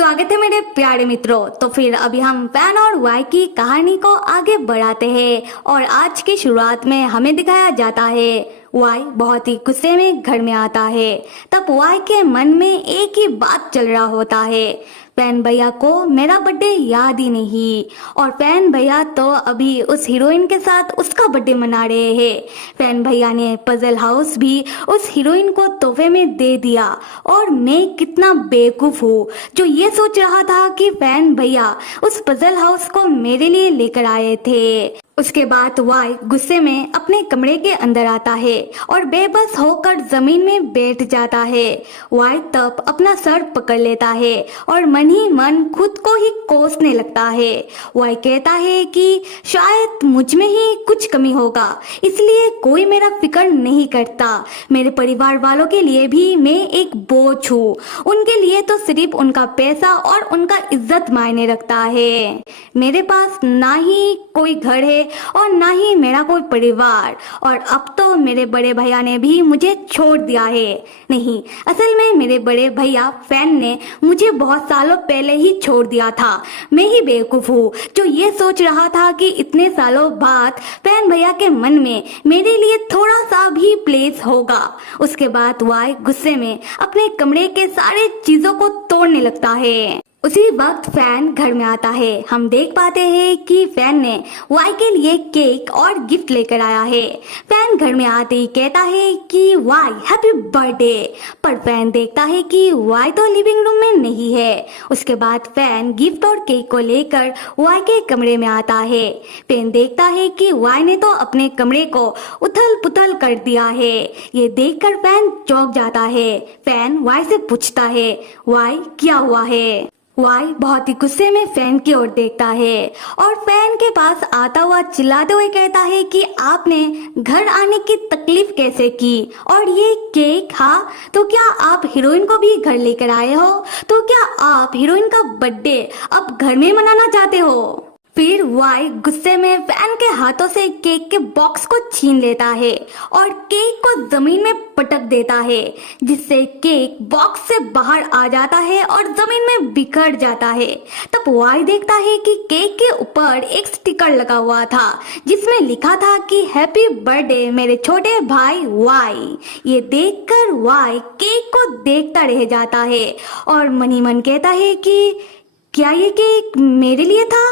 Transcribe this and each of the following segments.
स्वागत है मेरे प्यारे मित्रों। तो फिर अभी हम फैन और वाई की कहानी को आगे बढ़ाते हैं और आज की शुरुआत में हमें दिखाया जाता है वाई बहुत ही गुस्से में घर में आता है। तब वाई के मन में एक ही बात चल रहा होता है, फैन भैया को मेरा बर्थडे याद ही नहीं। और फैन भैया तो अभी उस हीरोइन के साथ उसका बर्थडे मना रहे हैं। फैन भैया ने पजल हाउस भी उस हीरोइन को तोहफे में दे दिया और मैं कितना बेवकूफ हूँ जो ये सोच रहा था कि फैन भैया उस पजल हाउस को मेरे लिए लेकर आए थे। उसके बाद वाई गुस्से में अपने कमरे के अंदर आता है और बेबस होकर जमीन में बैठ जाता है। वाई तब अपना सर पकड़ लेता है और मन ही मन खुद को ही कोसने लगता है। वाई कहता है कि शायद मुझ में ही कुछ कमी होगा, इसलिए कोई मेरा फिक्र नहीं करता। मेरे परिवार वालों के लिए भी मैं एक बोझ हूँ, उनके लिए तो सिर्फ उनका पैसा और उनका इज्जत मायने रखता है। मेरे पास ना ही कोई घर है और ना ही मेरा कोई परिवार, और अब तो मेरे बड़े भैया ने भी मुझे छोड़ दिया है। नहीं, असल में मेरे बड़े भैया फैन ने मुझे बहुत सालों पहले ही छोड़ दिया था। मैं ही बेवकूफ हूँ जो ये सोच रहा था कि इतने सालों बाद फैन भैया के मन में मेरे लिए थोड़ा सा भी प्लेस होगा। उसके बाद वाई गुस्से में अपने कमरे के सारे चीजों को तोड़ने लगता है। उसी वक्त फैन घर में आता है। हम देख पाते हैं कि फैन ने वाई के लिए केक और गिफ्ट लेकर आया है। फैन घर में आते ही कहता है कि वाई हैप्पी बर्थडे, पर फैन देखता है कि वाई तो लिविंग रूम में नहीं है। उसके बाद फैन गिफ्ट और केक को लेकर वाई के कमरे में आता है। फैन देखता है कि वाई ने तो अपने कमरे को उथल पुथल कर दिया है। ये देखकर फैन चौंक जाता है। फैन वाई से पूछता है, वाई क्या हुआ है? वाई बहुत ही गुस्से में फैन की ओर देखता है और फैन के पास आता हुआ चिल्लाते हुए कहता है कि आपने घर आने की तकलीफ कैसे की, और ये केक, हाँ तो क्या आप हीरोइन को भी घर लेकर आए हो? तो क्या आप हीरोइन का बर्थडे अब घर में मनाना चाहते हो? फिर वाई गुस्से में फैन के हाथों से केक के बॉक्स को छीन लेता है और केक को जमीन में पटक देता है, जिससे केक बॉक्स से बाहर आ जाता है और जमीन में बिखर जाता है। तब वाई देखता है कि केक के ऊपर एक स्टिकर लगा हुआ था जिसमें लिखा था कि हैप्पी बर्थडे मेरे छोटे भाई वाई। ये देखकर वाई केक को देखता रह जाता है और मन ही मन कहता है कि क्या ये केक मेरे लिए था?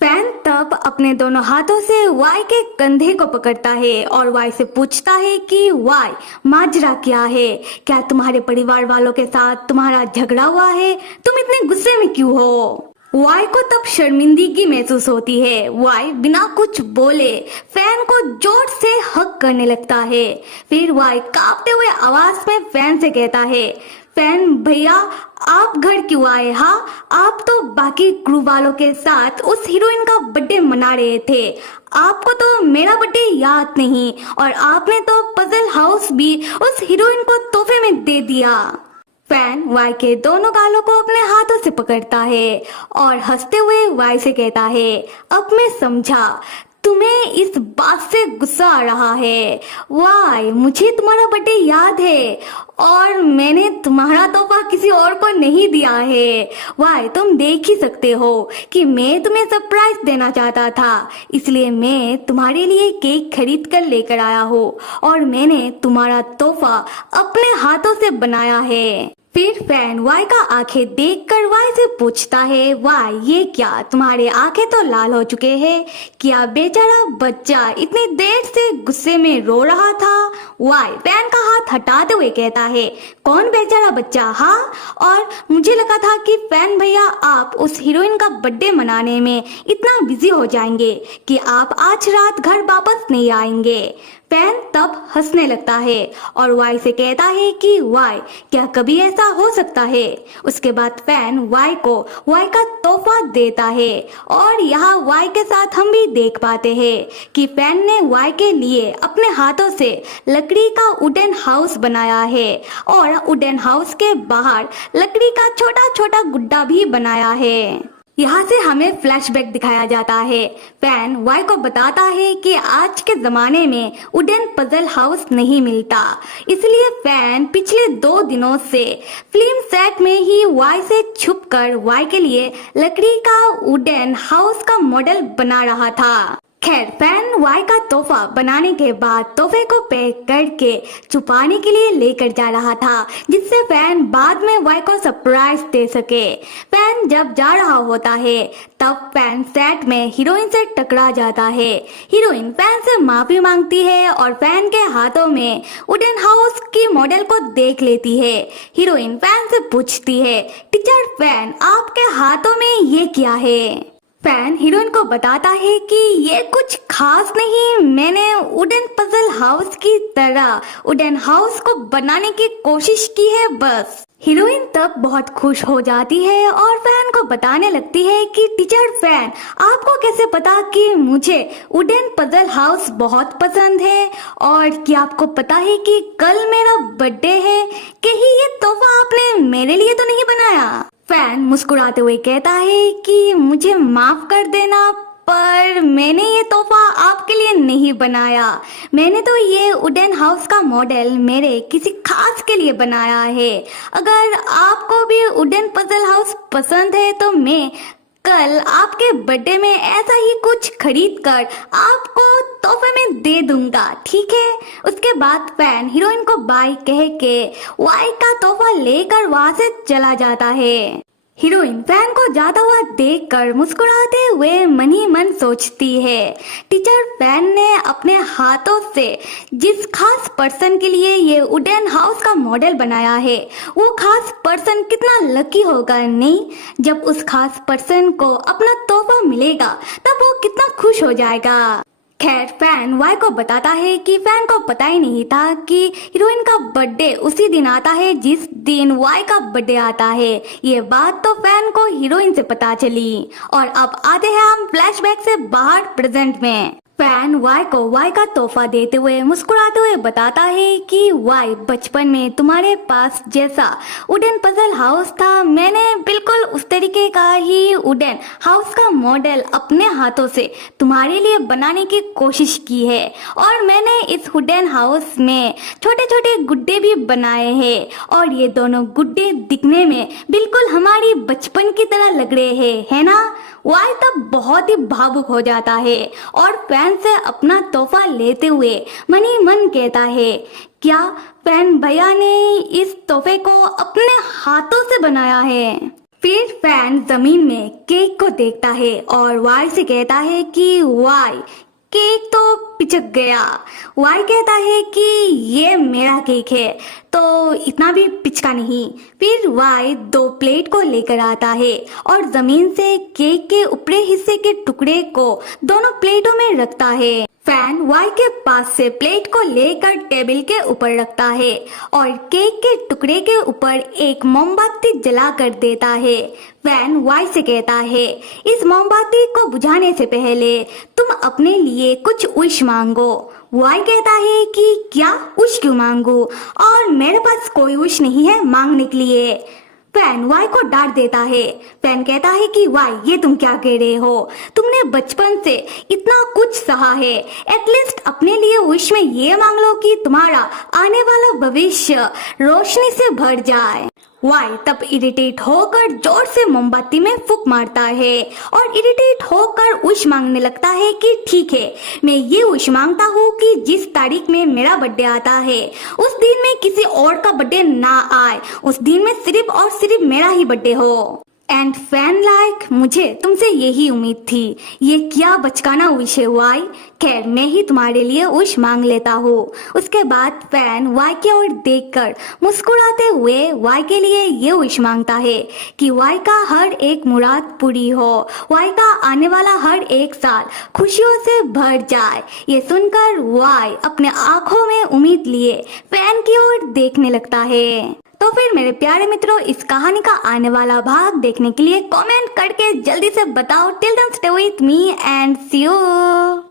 फैन तब अपने दोनों हाथों से वाई के कंधे को पकड़ता है और वाई से पूछता है कि वाई माजरा क्या है? क्या तुम्हारे परिवार वालों के साथ तुम्हारा झगड़ा हुआ है? तुम इतने गुस्से में क्यों हो? वाई को तब शर्मिंदगी महसूस होती है। वाई बिना कुछ बोले फैन को जोर से हक करने लगता है। फिर वाई कांपते हुए आवाज में फैन से कहता है, फैन भैया आप घर क्यों आए? हाँ, आप तो बाकी क्रू वालों के साथ उस हीरोइन का बर्थडे मना रहे थे। आपको तो मेरा बर्थडे याद नहीं और आपने तो पजल हाउस भी उस हीरोइन को तोहफे में दे दिया। फैन वाई के दोनों गालों को अपने हाथों से पकड़ता है और हंसते हुए वाई से कहता है, अब मैं समझा, तुम्हें इस बात से गुस्सा आ रहा है। वाई मुझे तुम्हारा बर्थडे याद है और मैंने तुम्हारा तोहफा किसी और को नहीं दिया है। वाई तुम देख ही सकते हो कि मैं तुम्हें सरप्राइज देना चाहता था, इसलिए मैं तुम्हारे लिए केक खरीद कर लेकर आया हूँ और मैंने तुम्हारा तोहफा अपने हाथों से बनाया है। फिर फैन वाई का आंखें देखकर वाई से पूछता है, वाई ये क्या, तुम्हारे आंखें तो लाल हो चुके हैं, क्या बेचारा बच्चा इतनी देर से गुस्से में रो रहा था? वाई फैन का हाथ हटाते हुए कहता है, कौन बेचारा बच्चा? हाँ, और मुझे लगा था कि फैन भैया आप उस हीरोइन का बर्थडे मनाने में इतना बिजी हो जाएंगे कि आप आज रात घर वापस नहीं आएंगे। फैन तब हंसने लगता है और वाई से कहता है कि वाई क्या कभी ऐसा हो सकता है? उसके बाद फैन वाई को वाई का तोहफा देता है और यहाँ वाई के साथ हम भी देख पाते हैं कि फैन ने वाई के लिए अपने हाथों से लकड़ी का वुडन हाउस बनाया है और वुडन हाउस के बाहर लकड़ी का छोटा छोटा गुड्डा भी बनाया है। यहाँ से हमें फ्लैशबैक दिखाया जाता है। फैन वाई को बताता है कि आज के जमाने में वुडन पजल हाउस नहीं मिलता, इसलिए फैन पिछले 2 दिनों से फिल्म सेट में ही वाई से छुपकर वाई के लिए लकड़ी का वुडन हाउस का मॉडल बना रहा था। खैर, फैन वाई का तोहफा बनाने के बाद तोहफे को पैक करके छुपाने के लिए लेकर जा रहा था, जिससे फैन बाद में वाई को सरप्राइज दे सके। फैन जब जा रहा होता है तब फैन सेट में हीरोइन से टकरा जाता है। हीरोइन फैन से माफी मांगती है और फैन के हाथों में वुडन हाउस की मॉडल को देख लेती है। हीरोइन फैन से पूछती है, टीचर फैन, आपके हाथों में ये क्या है? फैन हीरोइन को बताता है कि ये कुछ खास नहीं, मैंने वुडन पजल हाउस की तरह वुडन हाउस को बनाने की कोशिश की है बस। हीरोइन तब बहुत खुश हो जाती है और फैन को बताने लगती है कि टीचर फैन, आपको कैसे पता कि मुझे वुडन पजल हाउस बहुत पसंद है, और क्या आपको पता है कि कल मेरा बर्थडे है? कहीं ये तोहफा आपने मेरे लिए तो नहीं बनाया? फैन मुस्कुराते हुए कहता है कि मुझे माफ कर देना, पर मैंने ये तोहफा आपके लिए नहीं बनाया। मैंने तो ये वुडन हाउस का मॉडल मेरे किसी खास के लिए बनाया है। अगर आपको भी वुडन पजल हाउस पसंद है तो मैं कल आपके बर्थडे में ऐसा ही कुछ खरीद कर आपको तोहफे में दे दूंगा, ठीक है? उसके बाद फैन हीरोइन को बाय कह के वाई का तोहफा लेकर वहां से चला जाता है। हीरोइन फैन को जाता हुआ देखकर मुस्कुराते हुए मन ही मन सोचती है, टीचर फैन ने अपने हाथों से जिस खास पर्सन के लिए ये वुडन हाउस का मॉडल बनाया है, वो खास पर्सन कितना लकी होगा नहीं? जब उस खास पर्सन को अपना तोहफा मिलेगा तब वो कितना खुश हो जाएगा। खैर, फैन वाई को बताता है कि फैन को पता ही नहीं था कि हीरोइन का बर्थडे उसी दिन आता है जिस दिन वाई का बर्थडे आता है। ये बात तो फैन को हीरोइन से पता चली। और अब आते हैं हम फ्लैशबैक से बाहर प्रेजेंट में। फैन वाई को वाई का तोहफा देते हुए मुस्कुराते हुए बताता है कि वाई, बचपन में तुम्हारे पास जैसा वुडन पजल हाउस था, मैंने बिल्कुल उस तरीके का ही वुडन हाउस का मॉडल अपने हाथों से तुम्हारे लिए बनाने की कोशिश की है। और मैंने इस वुडन हाउस में छोटे छोटे गुड्डे भी बनाए हैं, और ये दोनों गुड्डे दिखने में बिल्कुल हमारी बचपन की तरह लग रहे हैं, है ना? वाई तब बहुत ही भावुक हो जाता है और फैन से अपना तोहफा लेते हुए मन ही मन कहता है, क्या फैन भैया ने इस तोहफे को अपने हाथों से बनाया है? फिर फैन जमीन में केक को देखता है और वाई से कहता है कि वाई, केक तो पिचक गया। वाई कहता है कि ये मेरा केक है, तो इतना भी पिचका नहीं। फिर वाई 2 प्लेट को लेकर आता है और जमीन से केक के ऊपरी हिस्से के टुकड़े को दोनों प्लेटों में रखता है। फैन वाई के पास से प्लेट को लेकर टेबल के ऊपर रखता है और केक के टुकड़े के ऊपर एक मोमबत्ती जला कर देता है। फैन वाई से कहता है, इस मोमबत्ती को बुझाने से पहले तुम अपने लिए कुछ विश मांगो। वाई कहता है कि क्या विश क्यों मांगू, और मेरे पास कोई विश नहीं है मांगने के लिए। फैन वाई को डांट देता है। फैन कहता है कि वाई, ये तुम क्या कह रहे हो? तुमने बचपन से इतना कुछ सहा है, एटलीस्ट अपने लिए विश में ये मांग लो कि तुम्हारा आने वाला भविष्य रोशनी से भर जाए। वाई तब इरिटेट होकर जोर से मोमबत्ती में फूंक मारता है और इरिटेट होकर विश मांगने लगता है कि ठीक है, मैं ये विश मांगता हूँ कि जिस तारीख में मेरा बर्थडे आता है उस दिन में किसी और का बर्थडे ना आए, उस दिन में सिर्फ और सिर्फ मेरा ही बर्थडे हो। एंड फैन लाइक, मुझे तुमसे यही उम्मीद थी। ये क्या बचकाना विश है वाई? खैर, मैं ही तुम्हारे लिए विश मांग लेता हूँ। उसके बाद फैन वाई की ओर देखकर मुस्कुराते हुए वाई के लिए ये विश मांगता है कि वाई का हर एक मुराद पूरी हो, वाई का आने वाला हर एक साल खुशियों से भर जाए। ये सुनकर वाई अपने आंखों में उम्मीद लिए फैन की ओर देखने लगता है। तो फिर मेरे प्यारे मित्रों, इस कहानी का आने वाला भाग देखने के लिए कमेंट करके जल्दी से बताओ। Till then stay with me and see you.